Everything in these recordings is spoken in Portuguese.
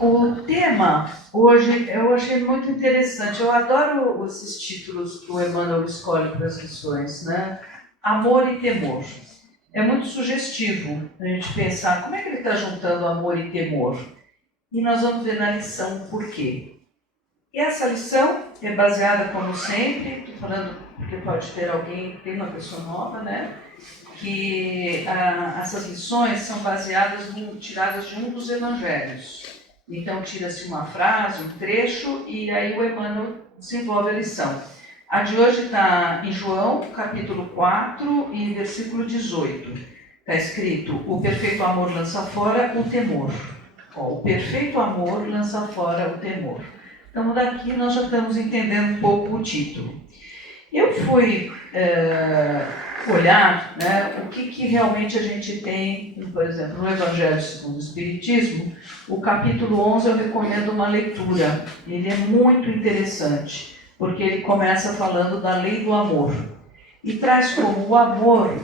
O tema hoje eu achei muito interessante. Eu adoro esses títulos que o Emmanuel escolhe para as lições, né? Amor e temor. É muito sugestivo a gente pensar como é que ele está juntando amor e temor. E nós vamos ver na lição por quê. E essa lição é baseada, como sempre, estou falando porque pode ter alguém, tem uma pessoa nova, né? Que essas lições são baseadas, tiradas de um dos evangelhos. Então tira-se uma frase, um trecho, e aí o Emmanuel desenvolve a lição. A de hoje está em João, capítulo 4, e versículo 18. Está escrito: o perfeito amor lança fora o temor. O perfeito amor lança fora o temor. Então daqui nós já estamos entendendo um pouco o título. Eu fui olhar, né, o que realmente a gente tem, por exemplo, no Evangelho segundo o Espiritismo, o capítulo 11 eu recomendo uma leitura. Ele é muito interessante, porque ele começa falando da lei do amor. E traz como o amor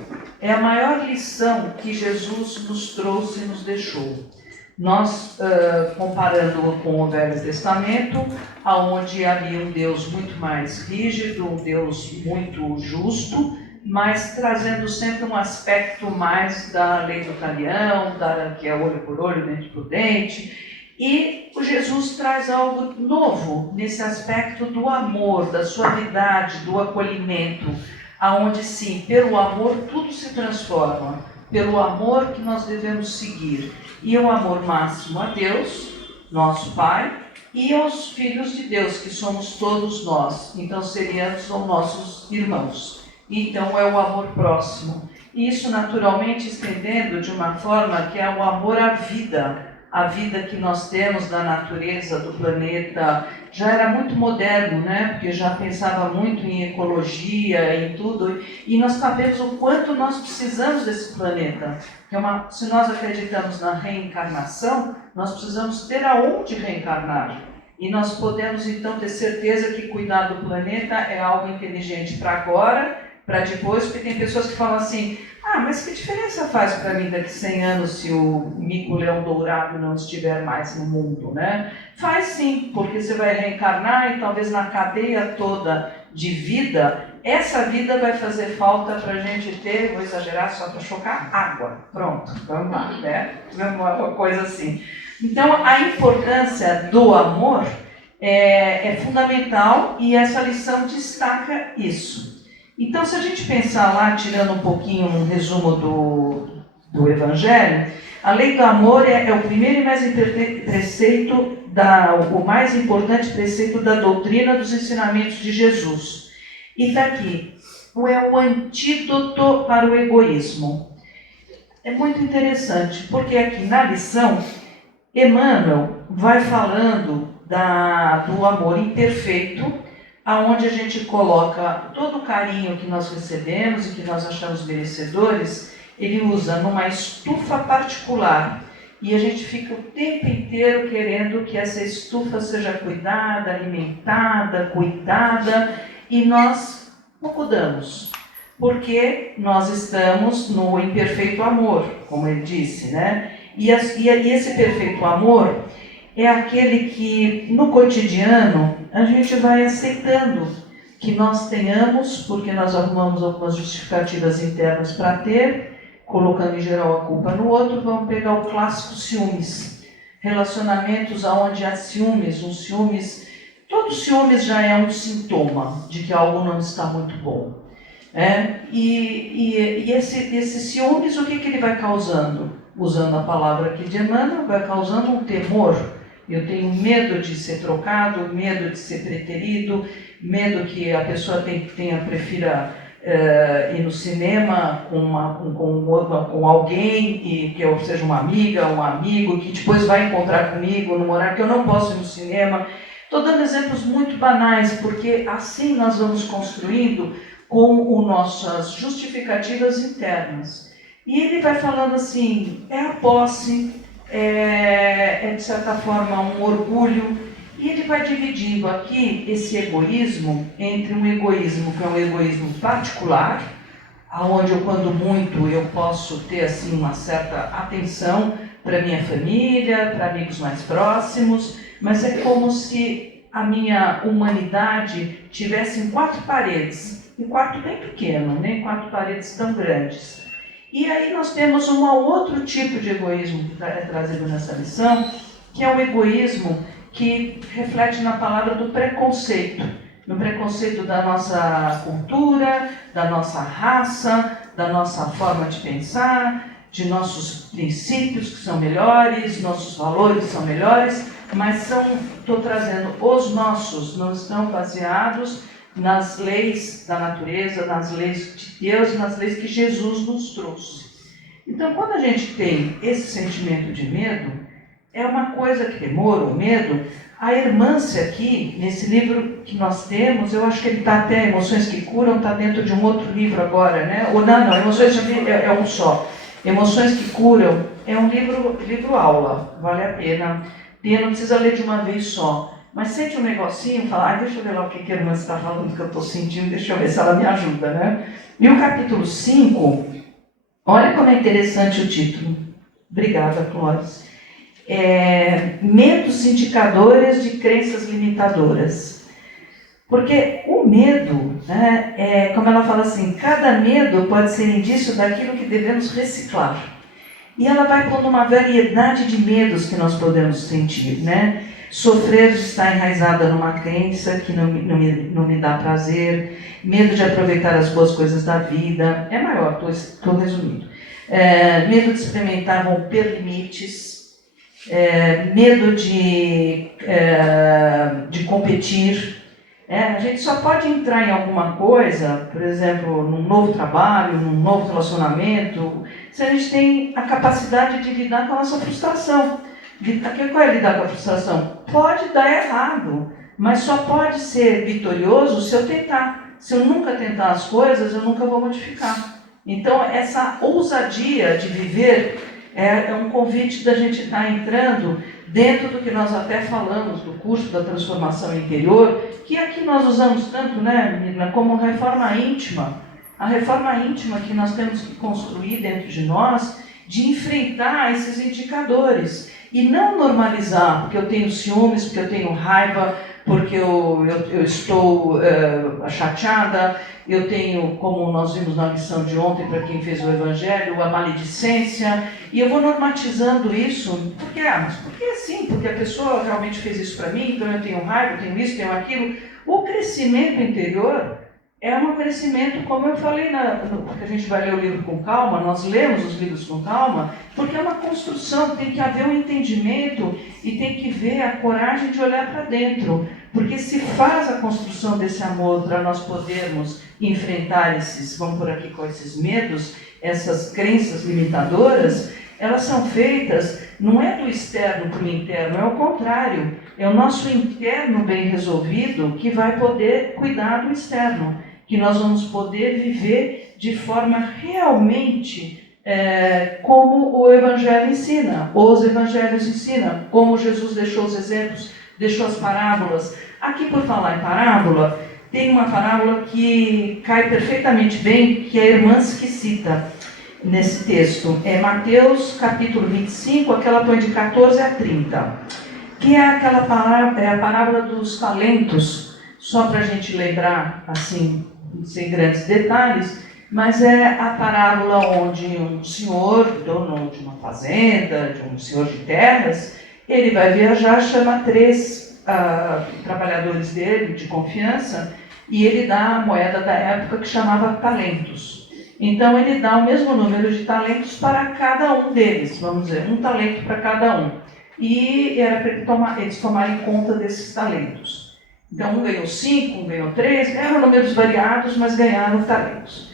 é a maior lição que Jesus nos trouxe e nos deixou. Nós, comparando com o Velho Testamento, onde havia um Deus muito mais rígido, um Deus muito justo, mas trazendo sempre um aspecto mais da lei do talião, que é olho por olho, dente por dente. E o Jesus traz algo novo nesse aspecto do amor, da suavidade, do acolhimento, aonde sim, pelo amor tudo se transforma, pelo amor que nós devemos seguir. E o amor máximo a Deus, nosso Pai, e aos filhos de Deus, que somos todos nós. Então, são nossos irmãos. Então, é o amor próximo. E isso, naturalmente, estendendo de uma forma que é o amor à vida. A vida que nós temos da natureza, do planeta, já era muito moderno, né? Porque já pensava muito em ecologia, em tudo. E nós sabemos o quanto nós precisamos desse planeta. Se nós acreditamos na reencarnação, nós precisamos ter aonde reencarnar. E nós podemos, então, ter certeza que cuidar do planeta é algo inteligente para agora, para depois, porque tem pessoas que falam assim: mas que diferença faz para mim daqui a 100 anos se o mico-leão dourado não estiver mais no mundo, né? Faz sim, porque você vai reencarnar e talvez na cadeia toda de vida, essa vida vai fazer falta para a gente ter, vou exagerar só para chocar, água. Pronto, vamos lá, né? Uma coisa assim. Então, a importância do amor é fundamental e essa lição destaca isso. Então, se a gente pensar lá, tirando um pouquinho um resumo do Evangelho, a lei do amor é o primeiro e mais preceito, o mais importante preceito da doutrina dos ensinamentos de Jesus. E está aqui, é o antídoto para o egoísmo. É muito interessante, porque aqui na lição, Emmanuel vai falando do amor imperfeito, aonde a gente coloca todo o carinho que nós recebemos e que nós achamos merecedores, ele usa numa estufa particular. E a gente fica o tempo inteiro querendo que essa estufa seja cuidada, alimentada, cuidada, e nós pouco damos. Porque nós estamos no imperfeito amor, como ele disse, né? E esse perfeito amor é aquele que, no cotidiano, a gente vai aceitando que nós tenhamos, porque nós arrumamos algumas justificativas internas para ter, colocando em geral a culpa no outro. Vamos pegar o clássico ciúmes. Relacionamentos onde há ciúmes, todo ciúmes já é um sintoma de que algo não está muito bom. E esse ciúmes, o que ele vai causando? Usando a palavra aqui de Emmanuel, vai causando um temor. Eu tenho medo de ser trocado, medo de ser preterido, medo que a pessoa prefira ir no cinema com alguém, que eu seja uma amiga, um amigo, que depois vai encontrar comigo num horário que eu não posso ir no cinema. Estou dando exemplos muito banais, porque assim nós vamos construindo com nossas justificativas internas. E ele vai falando assim, é a posse, de certa forma um orgulho, e ele vai dividindo aqui esse egoísmo entre um egoísmo que é um egoísmo particular, onde eu, quando muito, eu posso ter assim uma certa atenção para minha família, para amigos mais próximos, mas é como se a minha humanidade tivesse em 4 paredes, um quarto bem pequeno, nem 4 paredes tão grandes. E aí nós temos um outro tipo de egoísmo que é trazido nessa lição, que é o egoísmo que reflete na palavra do preconceito. No preconceito da nossa cultura, da nossa raça, da nossa forma de pensar, de nossos princípios que são melhores, nossos valores são melhores, mas estou trazendo os nossos, não estão baseados nas leis da natureza, nas leis de Deus, nas leis que Jesus nos trouxe. Então, quando a gente tem esse sentimento de medo, é uma coisa que temor ou medo, a Hermância aqui, nesse livro que nós temos, eu acho que ele está até, Emoções que Curam, está dentro de um outro livro agora, né? Ou não, Emoções é um só. Emoções que Curam é um livro-aula, vale a pena. E não precisa ler de uma vez só. Mas sente um negocinho e fala, deixa eu ver lá o que a irmã está falando, que eu estou sentindo, deixa eu ver se ela me ajuda, né? E o capítulo 5, olha como é interessante o título. Obrigada, Clóris. Medos indicadores de crenças limitadoras. Porque o medo, né, como ela fala assim, cada medo pode ser indício daquilo que devemos reciclar. E ela vai pondo uma variedade de medos que nós podemos sentir, né? Sofrer de estar enraizada numa crença que não me dá prazer, medo de aproveitar as boas coisas da vida, é maior, estou resumindo. Medo de experimentar romper limites, medo de competir. A gente só pode entrar em alguma coisa, por exemplo, num novo trabalho, num novo relacionamento, se a gente tem a capacidade de lidar com a nossa frustração. Qual é lidar com a frustração? Pode dar errado, mas só pode ser vitorioso se eu tentar. Se eu nunca tentar as coisas, eu nunca vou modificar. Então, essa ousadia de viver é um convite da gente estar entrando dentro do que nós até falamos, do curso da transformação interior, que aqui nós usamos tanto, né, menina, como reforma íntima. A reforma íntima que nós temos que construir dentro de nós, de enfrentar esses indicadores. E não normalizar, porque eu tenho ciúmes, porque eu tenho raiva, porque eu estou chateada, eu tenho, como nós vimos na lição de ontem, para quem fez o Evangelho, a maledicência, e eu vou normatizando isso, mas por que assim? Porque a pessoa realmente fez isso para mim, então eu tenho raiva, eu tenho isso, tenho aquilo. O crescimento interior é um crescimento, como eu falei, porque a gente vai ler o livro com calma, nós lemos os livros com calma, porque é uma construção, tem que haver um entendimento e tem que ver a coragem de olhar para dentro, porque se faz a construção desse amor para nós podermos enfrentar vamos por aqui com esses medos, essas crenças limitadoras, elas são feitas, não é do externo para o interno, é o contrário, é o nosso interno bem resolvido que vai poder cuidar do externo, que nós vamos poder viver de forma realmente como o Evangelho ensina, os Evangelhos ensinam, como Jesus deixou os exemplos, deixou as parábolas. Aqui, por falar em parábola, tem uma parábola que cai perfeitamente bem, que é a irmã que cita nesse texto. É Mateus, capítulo 25, aquela põe de 14 a 30, que é aquela parábola, a parábola dos talentos, só para a gente lembrar, assim, sem grandes detalhes, mas é a parábola onde um senhor, dono de uma fazenda, de um senhor de terras, ele vai viajar, chama 3 trabalhadores dele, de confiança, e ele dá a moeda da época que chamava talentos. Então ele dá o mesmo número de talentos para cada um deles, vamos dizer, um talento para cada um. E era para eles tomarem conta desses talentos. Então, um ganhou 5, um ganhou 3, eram números variados, mas ganharam talentos.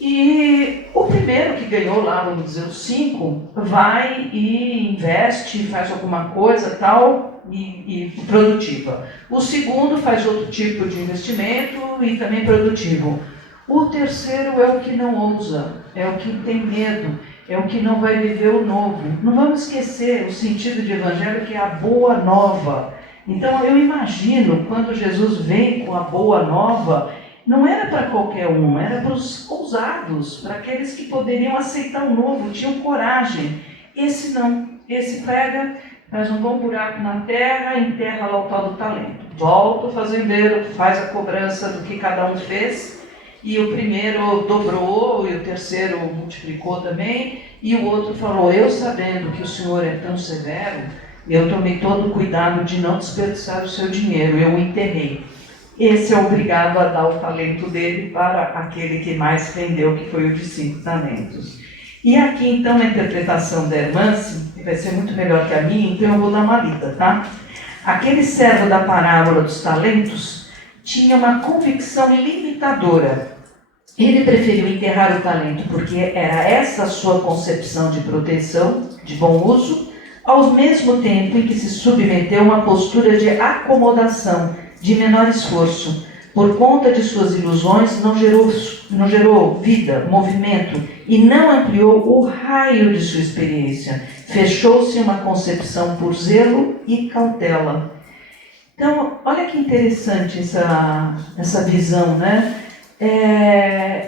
E o primeiro que ganhou lá, vamos dizer, os 5, vai e investe, faz alguma coisa tal, e produtiva. O segundo faz outro tipo de investimento e também produtivo. O terceiro é o que não ousa, é o que tem medo, é o que não vai viver o novo. Não vamos esquecer o sentido de evangelho, que é a boa nova. Então eu imagino, quando Jesus vem com a boa nova, não era para qualquer um, era para os ousados, para aqueles que poderiam aceitar o novo, tinham coragem. Esse não. esse pega, faz um bom buraco na terra, enterra lá o tal do talento. Volta o fazendeiro, faz a cobrança do que cada um fez, e o primeiro dobrou, e o terceiro multiplicou também, e o outro falou, eu sabendo que o senhor é tão severo, eu tomei todo o cuidado de não desperdiçar o seu dinheiro, eu o enterrei. Esse é obrigado a dar o talento dele para aquele que mais rendeu, que foi o de 5 talentos. E aqui, então, a interpretação da Hermance, que vai ser muito melhor que a minha, então eu vou dar uma lida, tá? Aquele servo da parábola dos talentos tinha uma convicção limitadora. Ele preferiu enterrar o talento porque era essa a sua concepção de proteção, de bom uso, ao mesmo tempo em que se submeteu a uma postura de acomodação, de menor esforço. Por conta de suas ilusões, não gerou vida, movimento, e não ampliou o raio de sua experiência. Fechou-se em uma concepção por zelo e cautela. Então, olha que interessante essa visão, né?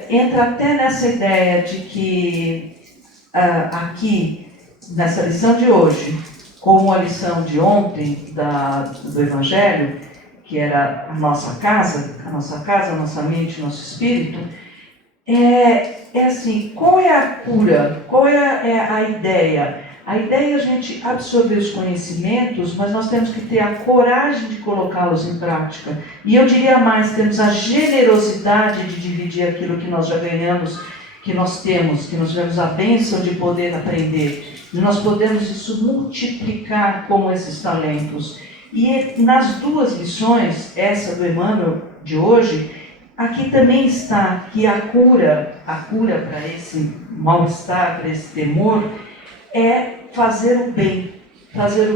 Entra até nessa ideia de que aqui, nessa lição de hoje, como a lição de ontem do Evangelho, que era a nossa casa, a nossa mente, nosso espírito, é assim, qual é a cura? Qual é a ideia? A ideia é a gente absorver os conhecimentos, mas nós temos que ter a coragem de colocá-los em prática. E eu diria mais, temos a generosidade de dividir aquilo que nós já ganhamos, que nós temos, que nós tivemos a bênção de poder aprender. E nós podemos isso multiplicar como esses talentos. E nas duas lições, essa do Emmanuel de hoje, aqui também está que a cura para esse mal-estar, para esse temor, é fazer o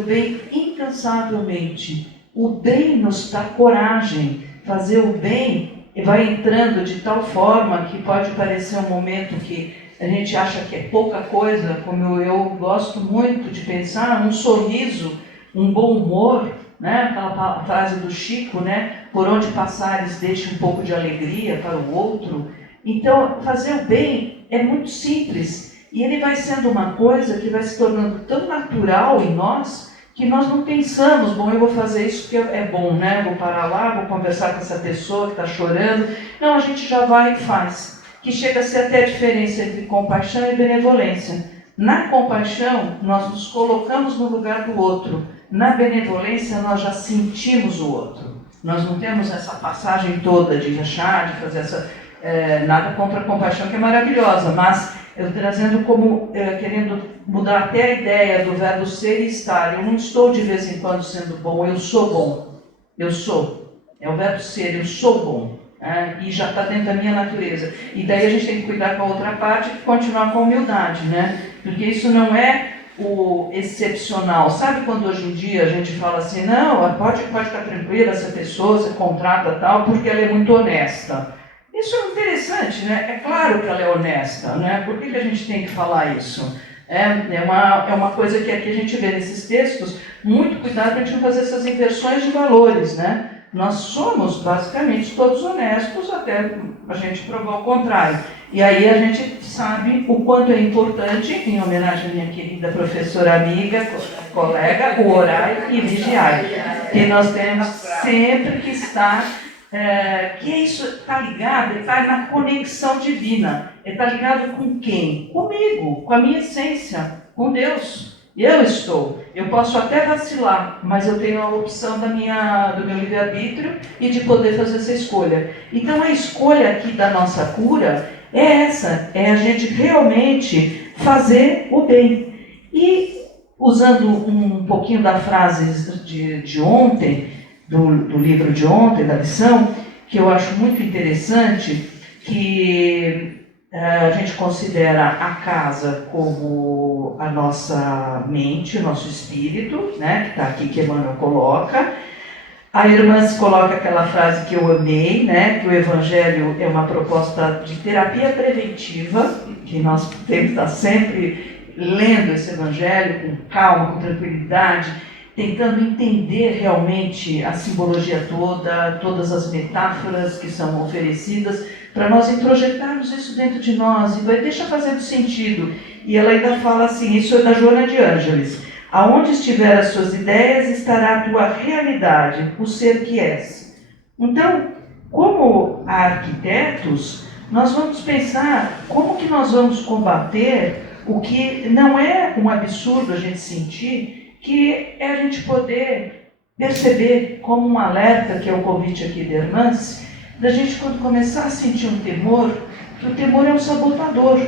bem incansavelmente. O bem nos dá coragem, fazer o bem vai entrando de tal forma que pode parecer um momento que a gente acha que é pouca coisa, como eu gosto muito de pensar, um sorriso, um bom humor, né? Aquela frase do Chico, né? Por onde passares, deixe um pouco de alegria para o outro. Então, fazer o bem é muito simples. E ele vai sendo uma coisa que vai se tornando tão natural em nós, que nós não pensamos, bom, eu vou fazer isso porque é bom, né? Vou parar lá, vou conversar com essa pessoa que está chorando. Não, a gente já vai e faz. Que chega a ser até a diferença entre compaixão e benevolência. Na compaixão, nós nos colocamos no lugar do outro. Na benevolência, nós já sentimos o outro. Nós não temos essa passagem toda de achar, de fazer essa... nada contra a compaixão, que é maravilhosa, mas eu trazendo como, querendo mudar até a ideia do verbo ser e estar. Eu não estou de vez em quando sendo bom, eu sou bom. Eu sou. É o verbo ser, eu sou bom. E já está dentro da minha natureza. E daí a gente tem que cuidar com a outra parte e continuar com a humildade, né? Porque isso não é o excepcional. Sabe quando hoje em dia a gente fala assim, não, pode ficar tranquila, essa pessoa, você contrata tal, porque ela é muito honesta. Isso é interessante, né? É claro que ela é honesta, né? Por que a gente tem que falar isso? É uma coisa que aqui a gente vê nesses textos, muito cuidado para a gente não fazer essas inversões de valores, né? Nós somos basicamente todos honestos até a gente provar o contrário. E aí a gente sabe o quanto é importante, em homenagem à minha querida professora amiga, colega, o orai e vigiai. Que nós temos sempre que estar... que isso está ligado, está na conexão divina. Está ligado com quem? Comigo, com a minha essência, com Deus. Eu posso até vacilar, mas eu tenho a opção do meu livre-arbítrio e de poder fazer essa escolha. Então a escolha aqui da nossa cura é essa, é a gente realmente fazer o bem. E usando um pouquinho da frase de ontem, do livro de ontem, da lição, que eu acho muito interessante, que a gente considera a casa como a nossa mente, o nosso espírito, né, que está aqui, que Emmanuel coloca. A irmã se coloca aquela frase que eu amei, né, que o Evangelho é uma proposta de terapia preventiva, que nós temos que estar sempre lendo esse Evangelho com calma, com tranquilidade, tentando entender realmente a simbologia toda, todas as metáforas que são oferecidas, para nós introjetarmos isso dentro de nós, e deixa fazendo sentido. E ela ainda fala assim, isso é da Joana de Ângeles, Aonde estiver as suas ideias, estará a tua realidade, o ser que és. Então, como arquitetos, nós vamos pensar como que nós vamos combater o que não é um absurdo a gente sentir, que é a gente poder perceber como um alerta, que é o convite aqui de Hermance, da gente quando começar a sentir um temor, que o temor é um sabotador,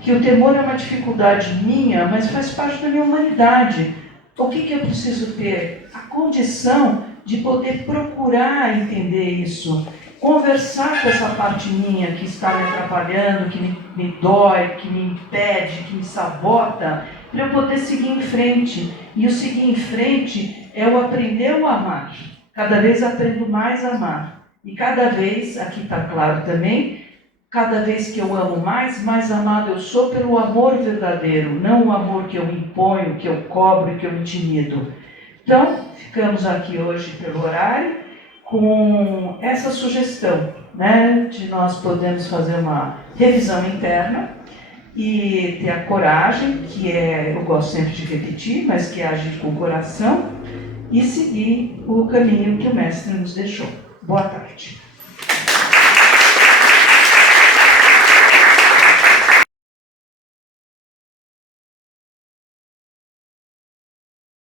que o temor é uma dificuldade minha, mas faz parte da minha humanidade. O que eu preciso ter? A condição de poder procurar entender isso, conversar com essa parte minha que está me atrapalhando, que me dói, que me impede, que me sabota, para eu poder seguir em frente. E o seguir em frente é o aprender o amar. Cada vez aprendo mais a amar. E cada vez, aqui está claro também, cada vez que eu amo mais, mais amado eu sou pelo amor verdadeiro, não o amor que eu imponho, que eu cobro e que eu intimido. Então, ficamos aqui hoje pelo horário com essa sugestão, né, de nós podermos fazer uma revisão interna e ter a coragem, que eu gosto sempre de repetir, mas que é agir com o coração, e seguir o caminho que o Mestre nos deixou. Boa tarde.